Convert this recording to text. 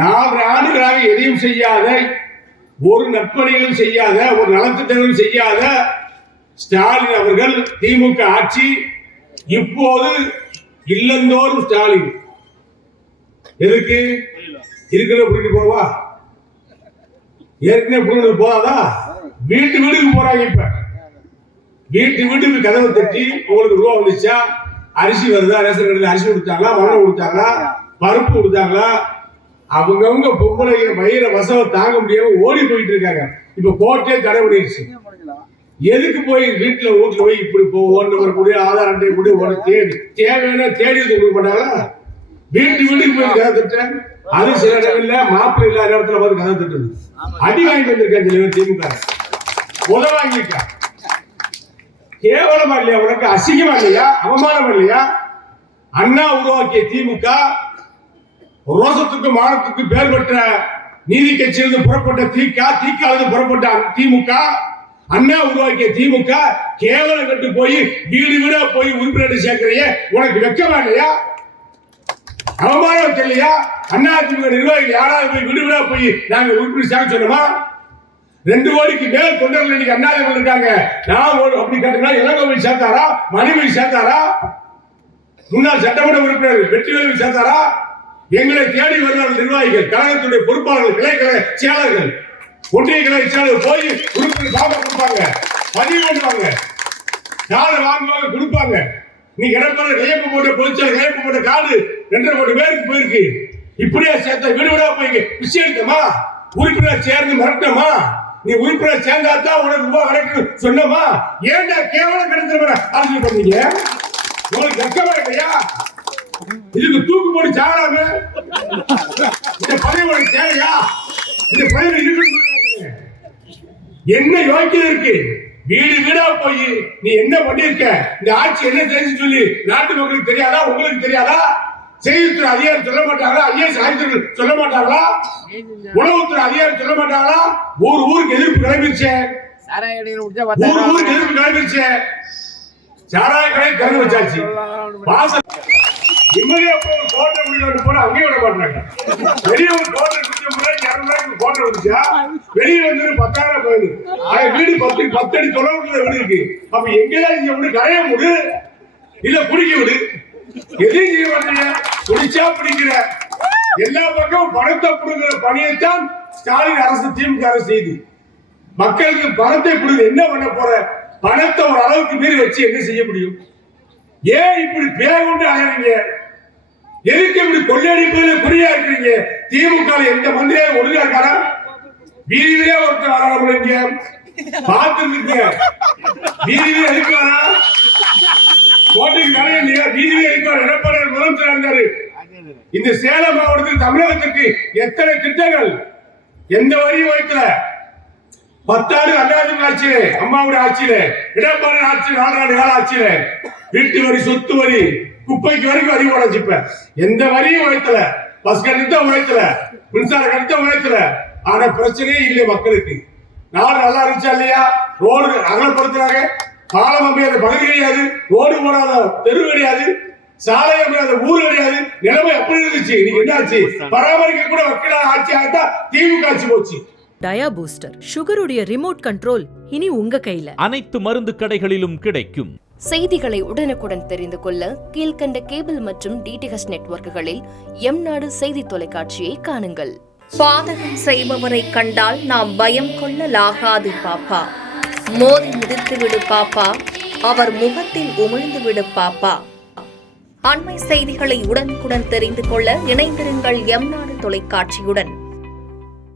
4 ஆண்டுகளாக எதையும் செய்யாத, ஒரு நற்பணிகளும் செய்யாத, ஒரு நலத்திட்டங்களும் செய்யாத ஸ்டாலின் அவர்கள் திமுக ஆட்சி. இப்போது இல்லந்தோறும் ஸ்டாலின் எதுக்கு இருக்கிற பிடிட்டு போவா? ஏற்கனவே பிடிட்டு போதாதா? வீட்டுக்கு போறாங்க. இப்ப வீட்டுக்கு கதவை தட்டி உங்களுக்கு ரூபா வந்துச்சா, அரிசி வருதா, ரேஷன் கடையில் அரிசி கொடுத்தாங்களா, மண்ணை கொடுத்தாங்களா, பருப்பு கொடுத்தாங்களா? அவங்கவுங்க பொம்பளை வயிற வசவ தாங்க முடியாம ஓடி போயிட்டு இருக்காங்க. இப்ப கோர்ட்டே தடை பண்ணிடுச்சு. எதுக்கு போய் வீட்டுல போய் இப்படி ஓன் நம்பர் கூட, ஆதார் அட்டை கூட தேடி தேவையான தேடி கொடுக்க மாட்டாங்களா? வீட்டுக்கு போய் கதை திட்டம். அது சில இடங்கள்ல மாப்பிள்ளை இல்லாத இடத்துல பார்த்து கதை திட்டுது. அடி வாங்கி வந்திருக்காங்க திமுக, உதவாங்கிருக்கா. கேவலமா இல்லையா? உனக்கு அசிங்கமா இல்லையா? அவமானம் இல்லையா? அண்ணா உருவாக்கிய திமுக, ரோசத்துக்கு மானத்துக்கு பேர் பெற்ற நீதி கட்சியிலிருந்து புறப்பட்ட தீக்காலிருந்து புறப்பட்ட திமுக, அண்ணா உருவாக்கிய திமுக கேவலம் கட்டு போய் வீடா போய் உறுப்பினர் சேர்க்கிறைய, உனக்கு வெக்கமா இல்லையா? அவமானம் தெரியலையா? அண்ணா திமுக நிர்வாகிகள் யாராவது போய் வீடா போய் நாங்க உறுப்பினர் சேர்க்க சொன்னோமா? 2 கோடிக்கு மேல் தொண்டர்கள் இன்னைக்கு அண்ணா இருக்காங்க. நான் அப்படி கேட்டா இளங்கோ போய் சேர்த்தாரா, மணி போய் சேர்த்தாரா, முன்னாள் சட்டமன்ற உறுப்பினர் வெற்றிவேலு சேர்த்தாரா? எங்களை தேடி வருகிற நிர்வாகிகள், கழகத்துடைய பொறுப்பாளர்கள், கிளைக்கழக செயலாளர்கள், ஒன்றிய கழக செயலாளர் போய் உறுப்பினர் பாபா கொடுப்பாங்க, பதிவு பண்ணுவாங்க, கார்டு வாங்குவாங்க, கொடுப்பாங்க. நீ இடப்பட கையப்ப போட்ட பொதுச்செயலர் கையப்ப போட்ட கார்டு 2.5 கோடி பேருக்கு போயிருக்கு. இப்படியா சேர்த்த வீடு போய் பிச்சை எடுத்தமா? உறுப்பினர் சேர்ந்து மிரட்டமா? நீ உறுப்பினர் சேர்ந்தாதான் உனக்கு ரூபா கிடைக்கும் சொன்னமா? ஏன்டா கேவலம் கிடைக்கிற அரசியல் பண்ணீங்க? உங்களுக்கு வெக்கமா இல்லையா? இதுக்கு தூக்கு போட்டு சாகலாம? இந்த பதவி தேவையா? இந்த பதவி இருக்கு என்ன யோக்கியம் இருக்கு? வீடா போய் நீ என்ன பண்ணிருக்க, இந்த ஆட்சி என்ன தெரிஞ்சு சொல்லி நாட்டு மக்களுக்கு தெரியாதா? உங்களுக்கு தெரியாதா? செய்தித்துறை அதிகாரி சொல்ல மாட்டாங்களா? ஐஏஎஸ் ஆய்வாளர்கள் சொல்ல மாட்டாங்களா? உளவுத்துறை அதிகாரி சொல்ல மாட்டாங்களா? ஊருக்கு எதிர்ப்பு கிளம்பிருச்சு. ஊருக்கு எதிர்ப்பு கிளம்பிருச்சு. சாராய கடை திறந்து வச்சாச்சு. வாசல் நிம்மதியா போய் கோட்டை முடிவு போனா அங்கேயே விட மாட்டாங்க. வெளியே ஒரு கோட்டை குடிச்ச முன்னாடி 200 கோட்டை வந்துச்சா, வெளியே வந்து 10,000 போயிடுது. வீடு 10 அடி தொலைவுக்குள்ள வீடு இருக்கு. அப்ப எங்கதான் இங்க விடு, கரைய விடு, இல்ல குடிக்க விடு, எதையும் செய்ய மாட்டீங்க. குடிச்சா பிடிக்கிற எல்லா பக்கமும் பணத்தை பிடுங்கிற பணியைத்தான் ஸ்டாலின் அரசு திமுக அரசு செய்து மக்களுக்கு பணத்தை பிடுங்க. என்ன பண்ண போற? பணத்தை ஒரு அளவுக்கு மீறி வச்சு என்ன செய்ய முடியும்? ஏன் இப்படி பேர் கொண்டு அலையறீங்க? எதுக்கு இப்படி கொள்ளையடிப்பதில் குறியா இருக்கிறீங்க? திமுக எந்த மந்திரியா ஒழுங்கா இருக்காரா? வீதியிலே ஒருத்தர் வராங்க, பார்த்துருக்கீங்க. வீதியிலே இருக்காரா? கோட்டைக்கு நிறைய இல்லையா? வீதியிலே இருக்கார். எடப்பாடி முதலமைச்சர் இருந்தாரு. இந்த சேலம் மாவட்டத்தில் தமிழகத்திற்கு எத்தனை திட்டங்கள், எந்த வரியும் வைக்கல. 10 ஆண்டு அண்ணாதிமுக ஆட்சியில, அம்மாவுடைய ஆட்சியில, எடப்பாடி ஆட்சி 4 ஆண்டு கால ஆட்சியில வீட்டு வரி, சொத்து வரி, குப்பைக்கு வரைக்கும் வரி போடாச்சு. இப்ப எந்த வரியும் உழைத்தல. பஸ் கட்டணத்தை உழைத்தல, மின்சார கட்டணத்தை உழைத்தல. ஆனா பிரச்சனையே இல்லை மக்களுக்கு. நாடு நல்லா இருந்துச்சா இல்லையா? ரோடு அகலப்படுத்துறாங்க, பாலம் அமையாத பகுதி கிடையாது, ரோடு போடாத தெரு கிடையாது, சாலை அமையாத ஊர் கிடையாது. நிலைமை எப்படி இருந்துச்சு? இன்னைக்கு என்னாச்சு? பராமரிக்க கூட வக்கீல ஆட்சி ஆகிட்டா திமுக ஆட்சி போச்சு. டயா பூஸ்டர், சுகருடைய ரிமோட் கண்ட்ரோல் இனி உங்க கையில. அனைத்து மருந்து கடைகளிலும் கிடைக்கும். செய்திகளை உடனுக்குடன் தெரிந்து கொள்ள கீழ்கண்ட கேபிள் மற்றும் டிடிஎச் நெட்வொர்க்குகளில் எம்நாடு செய்தி தொலைக்காட்சியை காணுங்கள். பாதகம் செய்பவரை கண்டால் நாம் பயம் கொள்ளலாகாது பாப்பா. மோதி மிதித்து விடு பாப்பா, அவர் முகத்தில் உமிழ்ந்து விடு பாப்பா. அண்மை செய்திகளை உடனுக்குடன் தெரிந்து கொள்ள இணைந்திருங்கள் எம்நாடு தொலைக்காட்சியுடன்.